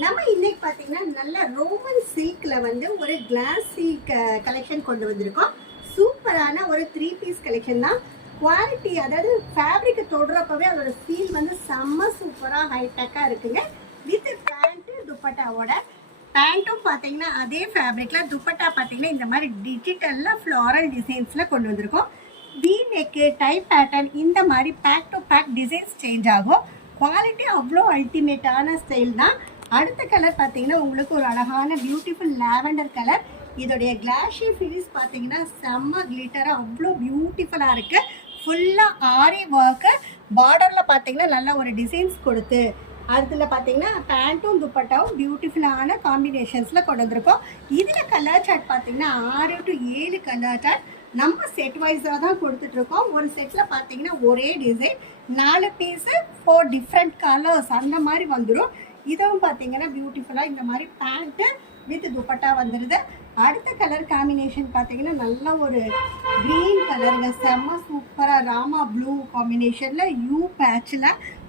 நம்ம இன்னைக்கு பார்த்தீங்கன்னா நல்ல ரோமன் சில்க்ல வந்து ஒரு கிளாஸ் சில்க் கலெக்ஷன் கொண்டு வந்திருக்கோம். சூப்பரான ஒரு 3 பீஸ் கலெக்ஷன் தான். குவாலிட்டி அதாவது ஃபேப்ரிக்கை தொடுறப்பவே அதோட ஃபீல் வந்து செம்ம சூப்பராக ஹைடெக்காக இருக்குங்க. வித் பேண்ட்டு துப்பட்டாவோட பேண்ட்டும் பார்த்தீங்கன்னா அதே ஃபேப்ரிக்கில், துப்பட்டா பார்த்தீங்கன்னா இந்த மாதிரி டிஜிட்டலில் ஃப்ளாரல் டிசைன்ஸில் கொண்டு வந்திருக்கோம். வி நெக்கு, டை பேட்டர்ன் இந்த மாதிரி back to back designs change ஆகும். குவாலிட்டி அவ்வளோ அல்டிமேட்டான ஸ்டைல் தான். அடுத்த கலர் பார்த்தீங்கன்னா உங்களுக்கு ஒரு அழகான பியூட்டிஃபுல் லாவெண்டர் கலர். இதோடைய கிளாஷி ஃபினிஷ் பார்த்தீங்கன்னா செம்ம கிளிட்டராக அவ்வளோ பியூட்டிஃபுல்லாக இருக்குது. ஃபுல்லாக ஆரி ஒர்க்கு, பார்டரில் பார்த்தீங்கன்னா நல்ல ஒரு டிசைன்ஸ் கொடுத்து, அதில் பார்த்தீங்கன்னா பேண்ட்டும் துப்பட்டாவும் பியூட்டிஃபுல்லான காம்பினேஷன்ஸில் கொண்டு வந்திருக்கோம். இதில் கலர் சார்ட் பார்த்தீங்கன்னா 6 to 7 கலர் சார்ட் நம்ம செட் வைஸாக தான் கொடுத்துட்ருக்கோம். ஒரு செட்டில் பார்த்தீங்கன்னா ஒரே டிசைன் 4 பீஸு 4 டிஃப்ரெண்ட் கலர்ஸ் அந்த மாதிரி வந்துடும். இதுவும் பார்த்தீங்கன்னா பியூட்டிஃபுல்லாக இந்த மாதிரி பேண்ட்டு வித் துப்பட்டா வந்துடுது. அடுத்த கலர் காம்பினேஷன் பார்த்தீங்கன்னா நல்ல ஒரு க்ரீன் கலருங்க, செம்ம சூப்பராக ராமா ப்ளூ காம்பினேஷனில் யூ பேட்சில்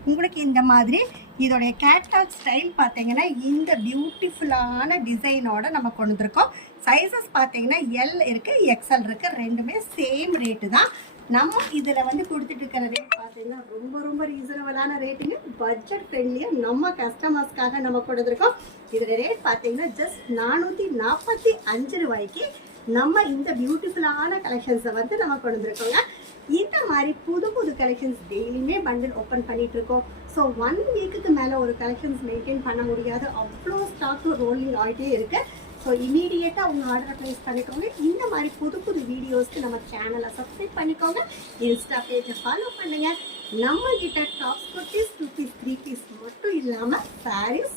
உங்களுக்கு இந்த மாதிரி இதோடைய கேட்லாக் ஸ்டைல் பார்த்தீங்கன்னா இந்த பியூட்டிஃபுல்லான டிசைனோட நம்ம கொண்டு வந்திருக்கோம். சைஸஸ் பார்த்தீங்கன்னா எல் இருக்குது, எக்ஸ்எல் இருக்குது, ரெண்டுமே சேம் ரேட்டு தான். நம்ம இதில் வந்து கொடுத்துட்டு இருக்கிற ரேட் பார்த்தீங்கன்னா ரொம்ப ரொம்ப ரீசனபிளான ரேட்டுங்க. பட்ஜெட் ஃப்ரெண்ட்லியாக நம்ம கஸ்டமர்ஸ்க்காக நம்ம கொடுத்துருக்கோம். இதில் ரேட் பார்த்தீங்கன்னா ஜஸ்ட் 445 ரூபாய்க்கு நம்ம இந்த பியூட்டிஃபுல்லான கலெக்ஷன்ஸை வந்து நம்ம கொண்டு வந்திருக்கோங்க. இந்த மாதிரி புது புது கலெக்ஷன்ஸ் டெய்லியுமே பண்டில் ஓப்பன் பண்ணிட்டு இருக்கோம். ஸோ 1 வீக்குக்கு மேலே ஒரு கலெக்ஷன்ஸ் மெயின்டைன் பண்ண முடியாது, அவ்வளோ ஸ்டாக் ரோலிங் ஆகிட்டே இருக்குது. ஸோ இமீடியட்டாக உங்கள் ஆர்டரை ப்ளேஸ் பண்ணிக்கோங்க. இந்த மாதிரி புது புது வீடியோஸ்க்கு நம்ம சேனலை சப்ஸ்கிரைப் பண்ணிக்கோங்க, இன்ஸ்டா பேஜை ஃபாலோ பண்ணுங்கள். நம்ம கிட்ட டாப்ஸ், குர்த்திஸ், 2 பீஸ் 3 பீஸ் மட்டும் இல்லாமல் சாரீஸ்,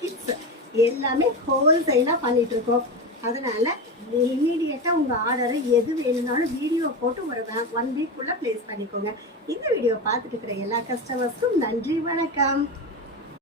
கிட்ஸ் எல்லாமே ஹோல்சேலாக பண்ணிகிட்ருக்கோம். அதனால் இமீடியட்டாக உங்கள் ஆர்டரை எது வேணும்னாலும் வீடியோ போட்டு ஒரு 1 வீக்குள்ளே ப்ளேஸ் பண்ணிக்கோங்க. இந்த வீடியோ பார்த்துட்டு இருக்கிற எல்லா கஸ்டமர்ஸ்க்கும் நன்றி, வணக்கம்.